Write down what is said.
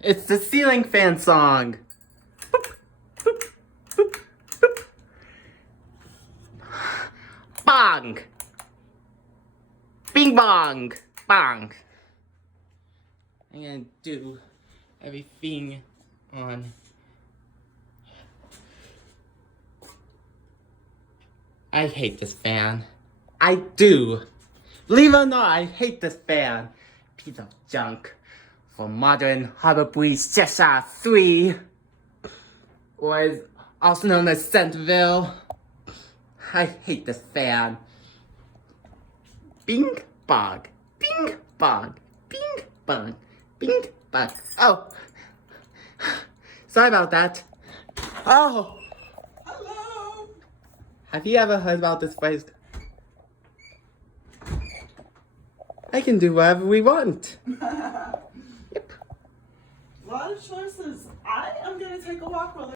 It's the ceiling fan song. Boop, boop, boop, boop. Bong. Bing bong. Bong. I'm gonna do everything on. I hate this fan. I do. Believe it or not, I hate this fan. Piece of junk. For modern Harbor Breeze Cheshire 3. Or is also known as Centreville. I hate this fan. Bing bong. Bing bong. Bing bong. Bing bong. Oh. Sorry about that. Oh. Hello. Have you ever heard about this phrase? I can do whatever we want. Yep. A lot of choices. I am going to take a walk really